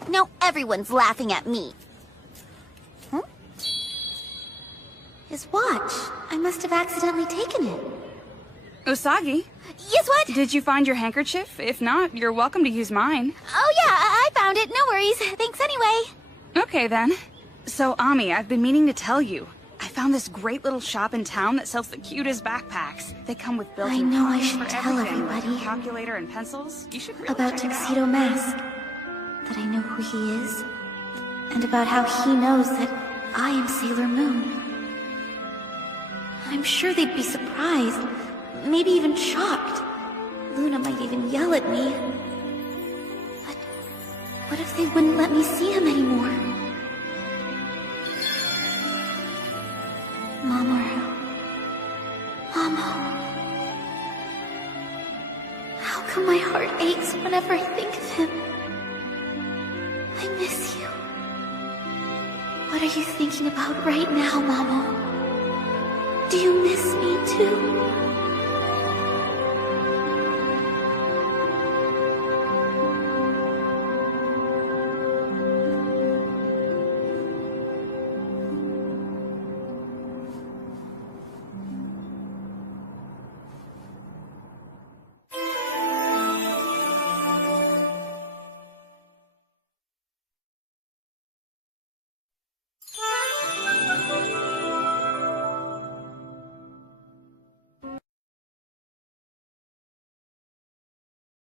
way. Now everyone's laughing at me. Huh? His watch. I must have accidentally taken it. Usagi? Yes, what? Did you find your handkerchief? If not, you're welcome to use mine. Oh yeah, I found it. No worries. Thanks anyway. Okay then. So, Ami, I've been meaning to tell you. I found this great little shop in town that sells the cutest backpacks. They come with built-in I know I pockets should for tell everything, like everybody. a calculator and pencils. You should really About check it out. Tuxedo Mask. That I know who he is. And about how he knows that I am Sailor Moon. I'm sure they'd be surprised. Maybe even shocked. Luna might even yell at me. But what if they wouldn't let me see him anymore? Mamour. Mamo. How come my heart aches whenever I think of him? I miss you. What are you thinking about right now, Mamo? Do you miss me too?